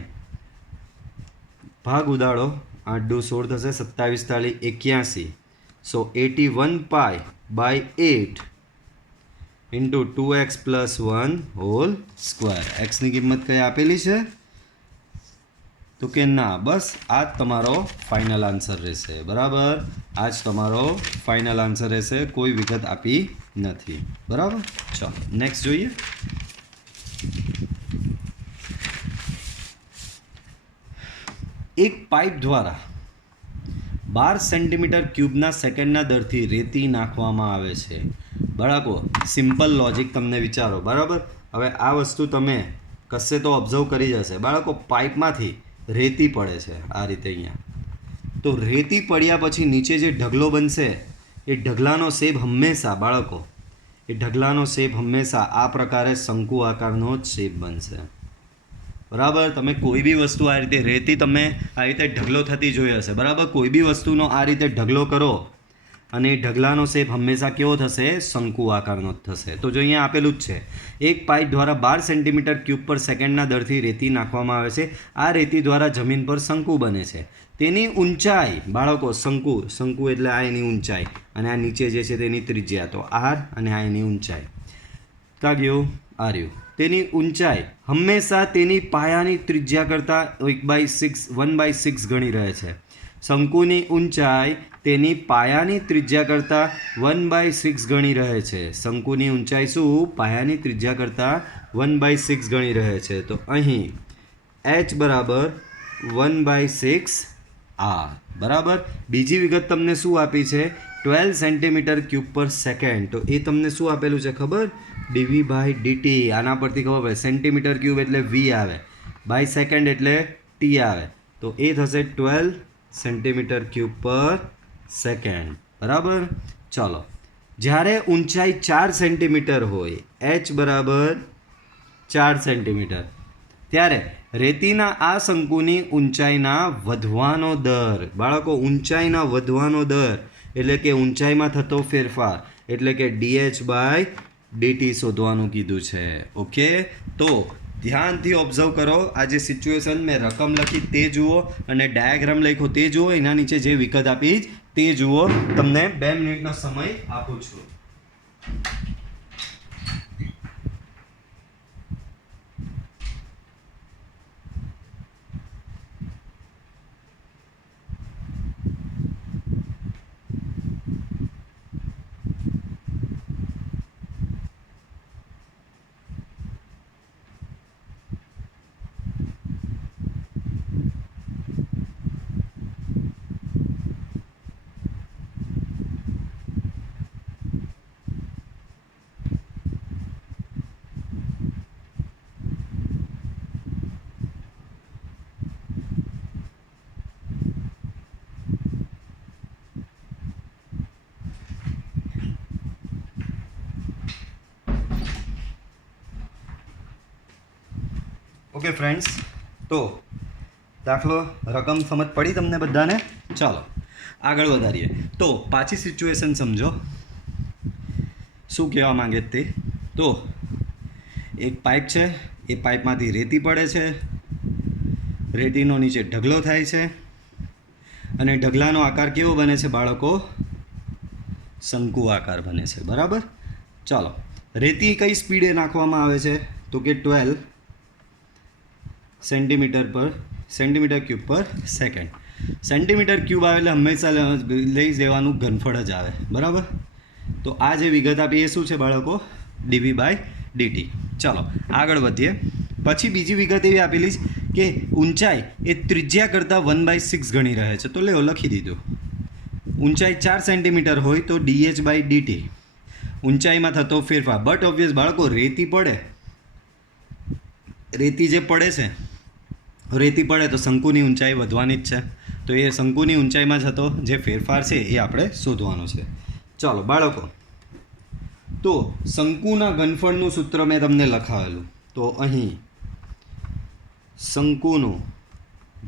ભાગ ઉડાડો, 8 × 16 થશે, 27 × 4 = 81. So 81 pi by 8 × 2x + 1 whole square. એક્સની કિંમત કઈ આપેલી છે, તો કે ના, બસ આ જ તમારો ફાઇનલ આન્સર રહેશે બરાબર. આ જ તમારો ફાઇનલ આન્સર રહેશે, કોઈ વિગત આપી નથી બરાબર. ચાલો નેક્સ્ટ જોઈએ. એક પાઇપ દ્વારા 12 સેન્ટીમીટર ક્યુબના સેકન્ડના દરથી રેતી નાખવામાં આવે છે બાળકો. સિમ્પલ લોજિક તમને વિચારો બરાબર. હવે આ વસ્તુ તમે કશે તો ઓબ્ઝર્વ કરી જશે બાળકો. પાઇપમાંથી રેતી પડે છે આ રીતે અહીંયા. તો રેતી પડ્યા પછી નીચે જે ઢગલો બનશે, એ ઢગલાનો શેપ હંમેશા બાળકો એ ઢગલાનો શેપ હંમેશા આ પ્રકારે શંકુ આકારનો જ શેપ બનશે. બરાબર. તમે કોઈ બી વસ્તુ આ રીતે રેતી તમે આ રીતે ઢગલો થતી જોઈ હશે. બરાબર. કોઈ બી વસ્તુનો આ રીતે ઢગલો કરો અને ઢગલાનો શેપ હંમેશા કેવો થશે? શંકુ આકારનો જ થશે. તો જો અહીંયા આપેલું જ છે, એક પાઇપ દ્વારા 12 સેન્ટીમીટર ક્યુબ પર સેકન્ડના દરથી રેતી નાખવામાં આવે છે. આ રેતી દ્વારા જમીન પર શંકુ બને છે. તેની ઊંચાઈ બાળકો શંકુ એટલે આ એની ઊંચાઈ અને આ નીચે જે છે તેની ત્રિજ્યા, તો આર અને આ એની ઊંચાઈ કા ગયું આ રહ્યું. તેની ઊંચાઈ હંમેશા તેની પાયાની ત્રિજ્યા કરતાં 1/6 ગણી રહે છે. શંકુની ઊંચાઈ તેની પાયાની ત્રિજ્યા કરતાં 1/6 ગણી રહે છે. શંકુની ઊંચાઈ શું? પાયાની ત્રિજ્યા કરતાં 1/6 ગણી રહે છે. તો અહીં h બરાબર 1/6 r. બરાબર. બીજી વિગત તમને શું આપી છે? 12 સેન્ટીમીટર ક્યુબ પર સેકન્ડ. તો એ તમને શું આપેલું છે ખબર? dv/dt. આના પરથી ખબર પડે. સેન્ટીમીટર ક્યુબ એટલે v આવે, બાય સેકન્ડ એટલે t આવે. તો એ થશે 12 સેન્ટીમીટર ક્યુબ પર સેકન્ડ. બરાબર. ચાલો, જ્યારે ઊંચાઈ 4 સેન્ટીમીટર હોય, h બરાબર 4 સેન્ટીમીટર, ત્યારે રેતીના આ શંકુની ઊંચાઈના વધવાનો દર, બાળકો ઊંચાઈના વધવાનો દર એટલે કે ઊંચાઈમાં થતો ફેરફાર એટલે કે dh/dt શોધવાનું કીધું છે. ઓકે. તો ધ્યાનથી ઓબ્ઝર્વ કરો. આ જે સિચ્યુએશન મેં રકમ લખી તે જુઓ અને ડાયાગ્રામ લખ્યો તે જુઓ. એના નીચે જે વિગત આપી તે જુઓ. તમને 2 મિનિટનો સમય આપું છું. ઓકે ફ્રેન્ડ્સ, તો દાખલો રકમ સમજ પડી તમને બધાને? ચાલો આગળ વધારીએ. તો પાછી સિચ્યુએશન સમજો શું કહેવા માંગે તે. તો એક પાઇપ છે, એ પાઇપમાંથી રેતી પડે છે, રેતીનો નીચે ઢગલો થાય છે અને ઢગલાનો આકાર કેવો બને છે બાળકો? શંકુ આકાર બને છે. બરાબર. ચાલો, રેતી કઈ સ્પીડે નાખવામાં આવે છે? તો કે 12 સેન્ટીમીટર ક્યુબ પર સેકન્ડ. સેન્ટીમીટર ક્યુબ આવે એટલે હંમેશા લઈ લેવાનું ઘનફળ જ આવે. બરાબર. તો આ જે વિગત આપી એ શું છે બાળકો? dv/dt. ચાલો આગળ વધીએ. પછી બીજી વિગત એવી આપેલી છે કે ઊંચાઈ એ ત્રિજ્યા કરતાં 1/6 ગણી રહે છે. તો લેવો લખી દીધું. ઊંચાઈ 4 સેન્ટીમીટર હોય તો dh/dt ઊંચાઈમાં થતો ફેરફાર. બટ ઓબ્વિયસ બાળકો, રેતી પડે, રેતી જે પડે છે, રેતી પડે તો શંકુની ઊંચાઈ વધવાની જ છે. તો એ શંકુની ઊંચાઈમાં થતો જે ફેરફાર છે એ આપણે શોધવાનો છે. ચાલો બાળકો, તો શંકુના ઘનફળનું સૂત્ર મેં તમને લખાવેલું. તો અહીં શંકુનું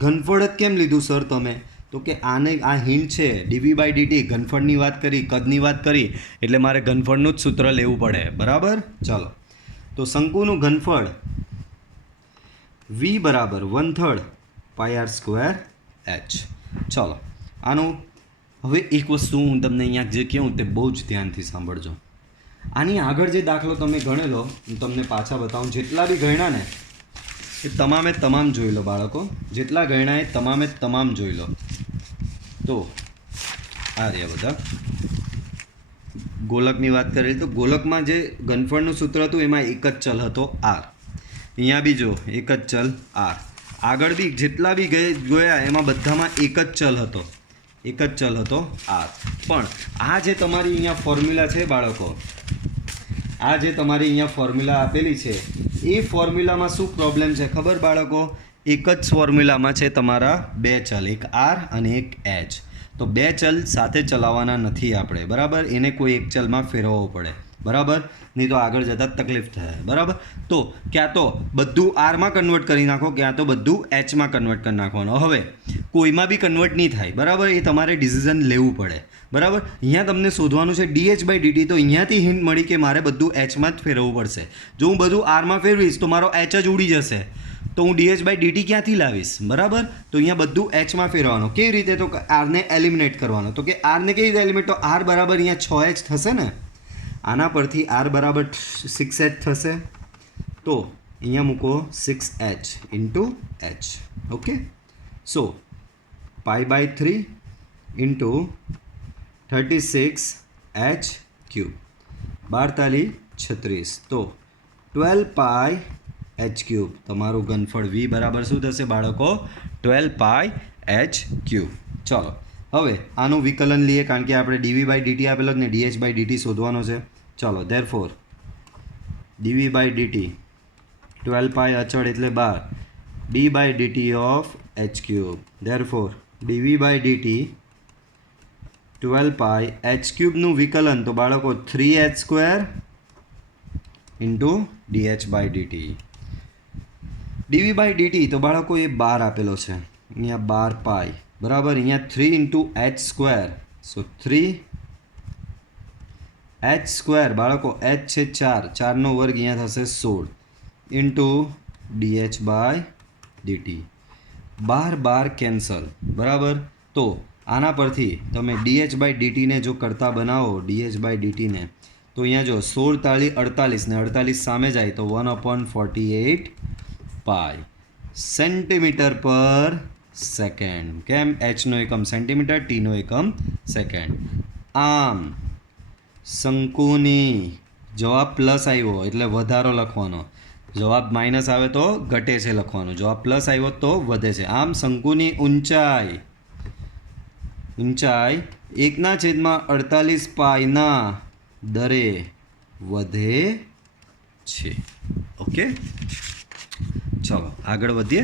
ઘનફળ જ કેમ લીધું સર તમે? તો કે આને આ હિન્ટ છે, dv/dt ઘનફળની વાત કરી, કદની વાત કરી, એટલે મારે ઘનફળનું જ સૂત્ર લેવું પડે. બરાબર. ચાલો, તો શંકુનું ઘનફળ v બરાબર 1/3 πr² h. ચાલો, આનું હવે એક વસ્તુ હું તમને અહીંયા જે કહું તે બહુ જ ધ્યાનથી સાંભળજો. આની આગળ જે દાખલો તમે ગણેલો હું તમને પાછા બતાવું. જેટલા બી ગણ્યા ને એ તમામે તમામ જોઈ લો બાળકો. જેટલા ગણ્યા એ તમામે તમામ જોઈ લો. તો આ રહ્યા બધા. ગોલકની વાત કરેલી તો ગોલકમાં જે ઘનફળનું સૂત્ર હતું એમાં એક જ ચલ હતો r. અહીંયા બી જો એક જ ચલ r. આગળ બી જેટલા બી ગયા એમાં બધામાં એક જ ચલ હતો, એક જ ચલ હતો r. પણ આ જે તમારી અહીંયા ફોર્મ્યુલા છે બાળકો, આ જે તમારી અહીંયા ફોર્મ્યુલા આપેલી છે એ ફોર્મ્યુલામાં શું પ્રોબ્લેમ છે ખબર બાળકો? એક જ ફોર્મ્યુલામાં છે તમારા બે ચલ, એક r અને એક h. તો બે ચલ સાથે ચલાવવાના નથી આપણે. બરાબર. એને કોઈ એક ચલમાં ફેરવવો પડે. બરાબર, નહીં તો આગળ જતાં તકલીફ થાય. બરાબર, તો ક્યાં તો બધું આરમાં કન્વર્ટ કરી નાખો, ક્યાં તો બધું એચમાં કન્વર્ટ કરી નાખવાનું. હવે કોઈમાં બી કન્વર્ટ નહીં થાય, બરાબર, એ તમારે ડિસિઝન લેવું પડે. બરાબર, અહીંયા તમને શોધવાનું છે dh/dt, તો અહીંયાથી હિન્ટ મળી કે મારે બધું એચમાં જ ફેરવવું પડશે. જો હું બધું આરમાં ફેરવીશ તો મારો એચ જ ઉડી જશે, તો હું dh/dt ક્યાંથી લાવીશ? બરાબર, તો અહીંયા બધું એચમાં ફેરવવાનું. કેવી રીતે? તો આરને એલિમિનેટ કરવાનો. તો કે આરને કેવી રીતે એલિમિનેટ? તો આર બરાબર અહીંયા 6h થશે ને, આના પરથી આર બરાબર 6h થશે, તો અહીંયા મૂકો 6h ઇન્ટુ એચ. ઓકે, સો π/3 ઇન્ટુ 36h ક્યુબ, 12 36, તો 12πh ક્યુબ. તમારું ઘનફળ v બરાબર શું થશે બાળકો? 12πh cube. ચલો હવે આનું વિકલન લઈએ, કારણ કે આપણે dv/dt આપેલો ને dh/dt શોધવાનો છે. ચલો ધેરફોર dv/dt 12π અચળ એટલે 12, d/dt of h cube. Therefore dv/dt 12πh ક્યુબનું વિકલન તો બાળકો 3h² ઇન્ટુ dh/dt. dv/dt તો બાળકો એ 12 આપેલો છે, અહીંયા 12π, બરાબર, અહીંયા 3 ઇન્ટુ h², સો 3h² બાળકો, h છે 4, 4નો વર્ગ અહીંયા થશે 16 ઇન્ટુ dh/dt. 12 કેન્સલ, બરાબર, તો આના પરથી તમે dh/dt ને જો કરતા બનાવો, dh/dt ને, તો અહીંયા જો 16 તાળી 48 ને 48 સામે જાય તો 1/48 પાઈ સેન્ટીમીટર પર સેકન્ડ. કેમ? એચનો એકમ સેન્ટીમીટર, ટીનો એકમ સેકન્ડ. આમ શંકુની જવાબ પ્લસ આવ્યો એટલે વધારો લખવાનો, જવાબ માઇનસ આવે તો ઘટે છે લખવાનું, જવાબ પ્લસ આવ્યો તો વધે છે. આમ શંકુની ઊંચાઈ 1/48 પાઈના દરે વધે છે. ઓકે, ચલો આગળ વધીએ.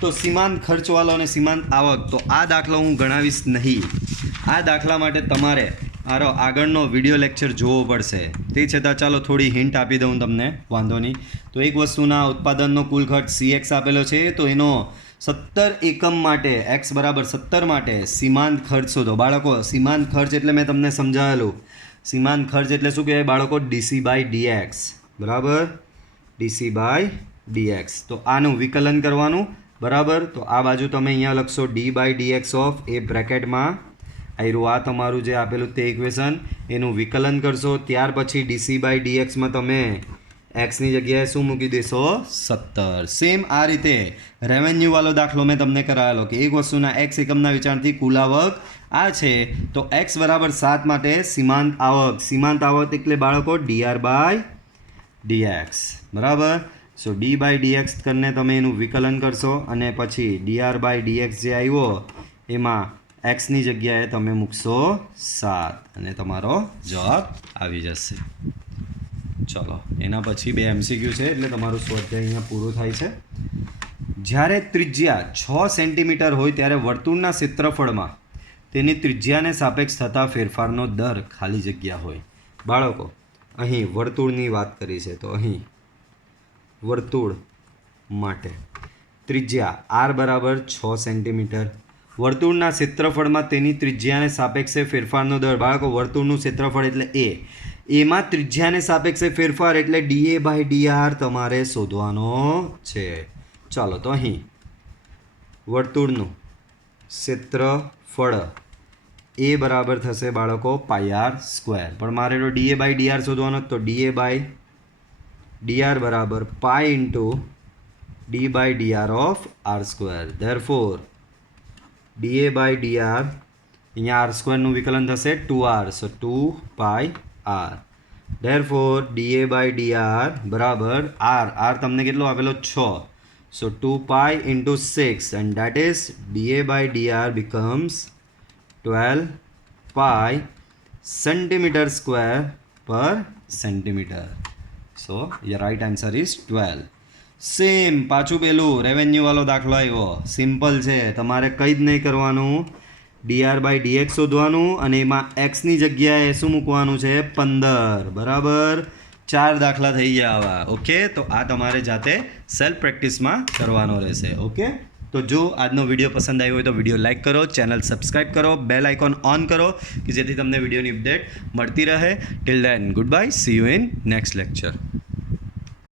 તો સીમાંત ખર્ચવાળો અને સીમાંત આવક, તો આ દાખલો હું ગણાવીશ નહીં. આ દાખલા માટે તમારે મારો આગળનો વિડીયો લેક્ચર જોવો પડશે. તે છતાં ચાલો થોડી હિન્ટ આપી દઉં તમને, વાંધો નહીં. તો એક વસ્તુના ઉત્પાદનનો કુલ ખર્ચ CX આપેલો છે, તો એનો 17 એકમ માટે x બરાબર 17 માટે સીમાંત ખર્ચ શોધો. બાળકો સીમાંત ખર્ચ એટલે મેં તમને સમજાવેલું, સીમાંત ખર્ચ એટલે શું કહેવાય બાળકો? dc/dx, બરાબર, dc/dx. તો આનું વિકલન કરવાનું, બરાબર, તો આ બાજુ તમે અહીંયા લખશો d/dx ઓફ એ બ્રેકેટમાં આવ્યું આ તમારું જે આપેલું તે ઇક્વેશન, એનું વિકલન કરશો. ત્યાર પછી dc/dxમાં તમે એક્સની જગ્યાએ શું મૂકી દેશો? 17. સેમ આ રીતે રેવન્યુવાળો દાખલો મેં તમને કરાવેલો કે એક વસ્તુના એક્સ એકમના વેચાણથી કુલ આવક આ છે, તો એક્સ બરાબર 7 માટે સીમાંત આવક. સીમાંત આવક એટલે બાળકો dr/dx, બરાબર. સો d/dx કરીને તમે એનું વિકલન કરશો અને પછી dr/dx જે આવ્યો એમાં એક્સની જગ્યાએ તમે મૂકશો 7 અને તમારો જવાબ આવી જશે. ચલો એના પછી 2 MCQ છે એટલે તમારું સ્વાધ્યાય અહીંયા પૂરું થાય છે. જ્યારે ત્રિજ્યા 6 સેન્ટીમીટર હોય ત્યારે વર્તુળના ક્ષેત્રફળમાં તેની ત્રિજ્યાને સાપેક્ષ થતા ફેરફારનો દર ખાલી જગ્યા હોય. બાળકો અહીં વર્તુળની વાત કરી છે, તો અહીં વર્તુળ માટે ત્રિજ્યા r બરાબર 6 સેન્ટીમીટર, વર્તુળના ક્ષેત્રફળમાં તેની ત્રિજ્યાને સાપેક્ષે ફેરફારનો દર. બાળકો વર્તુળનું ક્ષેત્રફળ એટલે એમાં ત્રિજ્યાને સાપેક્ષે ફેરફાર એટલે dA/dr તમારે શોધવાનો છે. ચાલો તો અહીં વર્તુળનું ક્ષેત્રફળ એ બરાબર થશે બાળકો πr², પણ મારે તો dA/dr શોધવાનો, તો dA/dr બરાબર પાઈ into d/dr of r². Therefore dA/dr અહીંયા r²નું વિકલન થશે 2r, સો 2πr. ધેરફોર dA/dr બરાબર r તમને કેટલો આપેલો? 6, so 2π into 6 and that is dA/dr becomes 12π centimeter square per centimeter. So your right answer is 12. Same પાછું પેલું રેવન્યુવાળો દાખલો આવ્યો, સિમ્પલ છે, તમારે કંઈ જ નહીં કરવાનું. dr/dx શોધવાનું અને એમાં એક્સની જગ્યાએ શું મૂકવાનું છે 15 બરાબર 4 દાખલા થઈ ગયા આવા ઓકે તો આ તમારે જાતે સેલ્ફ પ્રેક્ટિસમાં કરવાનો રહેશે ઓકે તો જો આજનો વિડીયો પસંદ આવ્યો હોય તો વિડીયો લાઇક કરો ચેનલ સબસ્ક્રાઈબ કરો બેલ આઇકોન ઓન કરો કે જેથી તમને વિડીયોની અપડેટ મળતી રહે till then good bye see you in next lecture